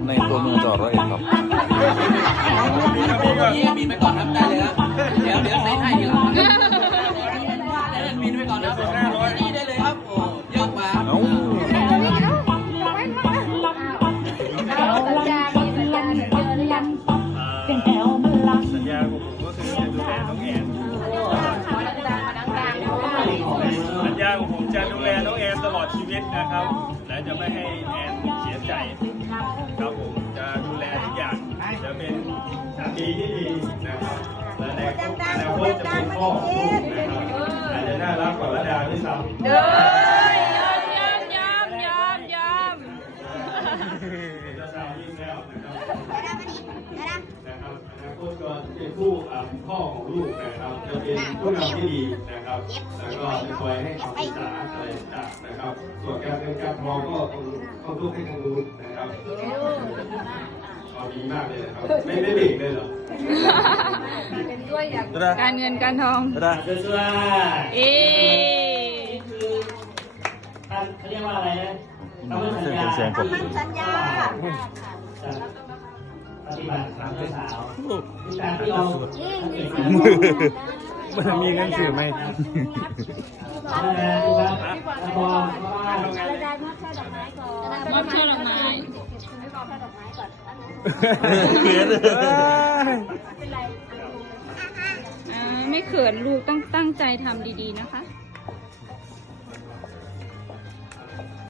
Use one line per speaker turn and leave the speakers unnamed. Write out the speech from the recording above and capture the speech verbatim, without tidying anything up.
ในตัวเมืองจังหวัดร้อยเอ็ดครับ
บินไปก่อนครับได้เลยครับเดี๋ยวเดี๋ยวใส่ให้ทีหลังบินไปก่อนนะครับนี่ได้เลยครับโอ้เยอะกว่า
เอ้า
สัญญามีสัญญาเจอหรือยัง
สัญญาของผมก็คือจะดูแลน้องแอนสัญญาของผมจะดูแลน้องแอนตลอดชีวิตนะครับ และจะไม่ให้แอนเสียใจครับผมจะดูแลทุกอย่างจะเป็นสามีที่ดีนะครับและในอนาคตจะเป็นพ่อของลูกนะครับอาจจะน่ารักกว่าระดาด้วยซ้ำ
เด้อยอมยอมยอมยอมยอม
จะสาวยิ่งแล้วนะครับนะครับอนาคตก็จะเป็นผู้พ่อของลูกนะครับจะเป็นผู้นำที่ดีนะครับแล้วก็จะคอยให้คำปรึกษาอะไรต่างๆนะครับส่วนการเงินการทองก็ต้องต้องลูกให้ทางนู้นนะครับเอาดีมากเลยนะครับไม่ไม่เบรกเลยเหรอ
เป็นด้วยอย่าง
ได้
การเงินการทอง
ได้
เสื้อเสื้อ
เอ๊
คือเขาเรียกว่าอะไรนะคำมั่นสัญญา
เสียงผม
สัญญา
ปฏิบัติตามเจ้าสาวการที่เรา
มันมีเงินสื่อไหม
ทำงานดูครับละครบ้าน
ระดามอบช่อดอกไม้ก่อนมอบช่อดอกไม้ไม่มอบช่อดอกไม้ก่อน
เขิน
ไม่เขินลูกต้องตั้งใจทำดีๆนะคะ